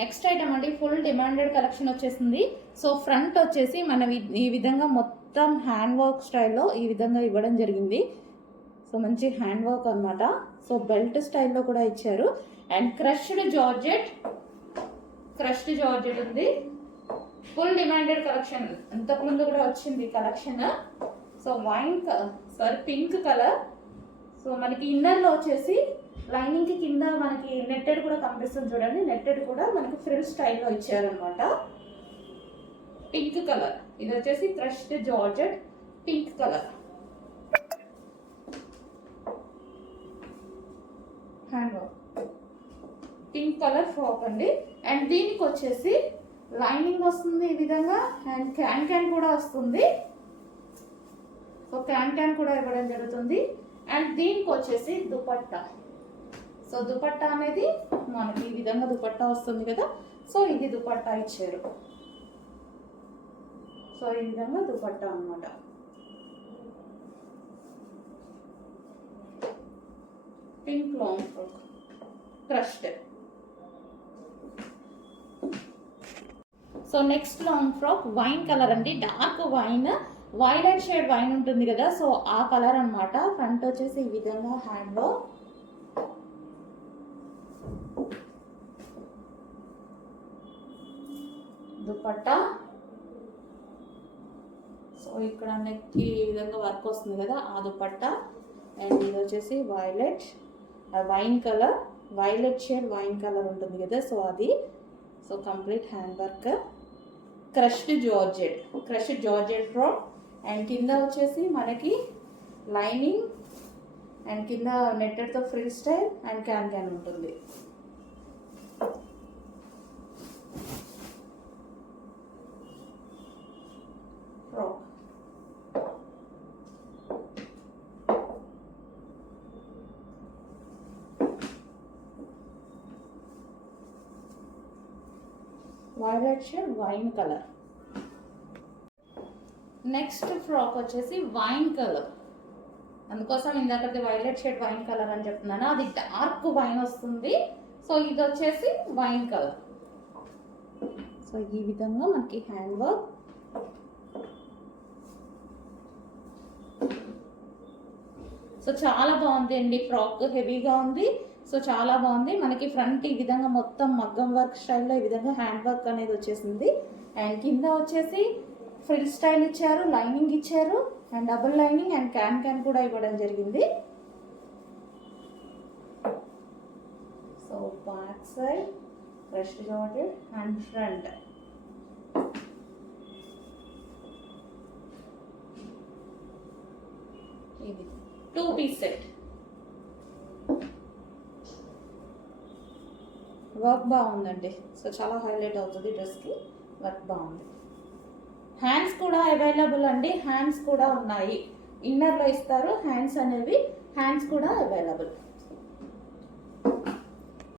Next item అండి, full demanded collection వచ్చేసింది. So front వచ్చేసి మనం ఈ విధంగా మొత్తం హ్యాండ్ వర్క్ స్టైల్లో ఈ విధంగా ఇవ్వడం జరిగింది. సో మంచి హ్యాండ్ వర్క్ అనమాట. సో బెల్ట్ స్టైల్లో కూడా ఇచ్చారు. అండ్ క్రష్డ్ జార్జెట్ ఉంది. ఫుల్ డిమాండెడ్ కలెక్షన్, ఇంతకుముందు కూడా వచ్చింది collection. So pink colour. So మనకి ఇన్నర్లో వచ్చేసి లైనింగ్ కి కింద మనకి నెట్టెడ్ కూడా కనిపిస్తుంది చూడండి. నెట్టెడ్ కూడా మనకి ఫ్రిల్ స్టైల్లో ఇచ్చారనమాట. పింక్ కలర్, ఇది వచ్చేసి crushed georgette pink colour. Hand work pink colour frock అండి. అండ్ దీనికి వచ్చేసి లైనింగ్ వస్తుంది ఈ విధంగా. అండ్ క్యాన్ కూడా వస్తుంది. సో క్యాన్ కూడా ఇవ్వడం జరుగుతుంది. అండ్ దీనికి వచ్చేసి దుపట్టా. సో దుపట్టా అనేది మనకి ఈ విధంగా దుపట్టా వస్తుంది కదా. సో ఇది దుపట్టా ఇచ్చారు. సో ఈ విధంగా దుపట్టా అన్నమాట. Pink long frock crushed. So next long frock wine colour అండి. Dark wine, violet shade wine ఉంటుంది కదా. సో ఆ కలర్ అన్నమాట. ఫ్రంట్ వచ్చేసి ఈ విధంగా హ్యాండ్లో దుపట్టా. సో ఇక్కడ నెక్కి ఈ విధంగా వర్క్ వస్తుంది కదా, ఆ దుపట్టా. అండ్ ఇది వచ్చేసి wine colour, violet shade wine colour ఉంటుంది కదా. సో అది. So complete hand work. Crushed georgette frock. And కింద వచ్చేసి మనకి లైనింగ్ అండ్ కింద నెట్టెడ్తో ఫ్రిల్ స్టైల్ అండ్ క్యాన్ ఉంటుంది. Frock violet shade wine colour. Next frock వచ్చేసి వైన్ కలర్. అందుకోసం ఇందాకది వైలెట్ షేడ్ వైన్ కలర్ అని చెప్తున్నాను. అది డార్క్ వైన్ వస్తుంది. సో ఇది వచ్చేసి వైన్ కలర్. సో ఈ విధంగా మనకి హ్యాండ్ వర్క్. సో చాలా బాగుంది అండి ఫ్రాక్. హెవీగా ఉంది. సో చాలా బాగుంది. మనకి ఫ్రంట్ ఈ విధంగా మొత్తం మగ్గం వర్క్ స్టైల్లో ఈ విధంగా హ్యాండ్ వర్క్ అనేది వచ్చేసింది. అండ్ కింద వచ్చేసి ఫ్రిల్ స్టైల్ ఇచ్చారు, లైనింగ్ ఇచ్చారు. And double lining and can కూడా ఇవ్వడం జరిగింది. So back side crushed georgette and front. ఇది 2 పీస్ సెట్. వర్క్ బాగుందండి. సో చాలా హైలైట్ అవుతుంది డ్రెస్కి. వర్క్ బాగుంది. హ్యాండ్స్ కూడా అవైలబుల్ అండి. హ్యాండ్స్ కూడా ఉన్నాయి. ఇన్నర్లో ఇస్తారు హ్యాండ్స్ అనేవి. హ్యాండ్స్ కూడా అవైలబుల్.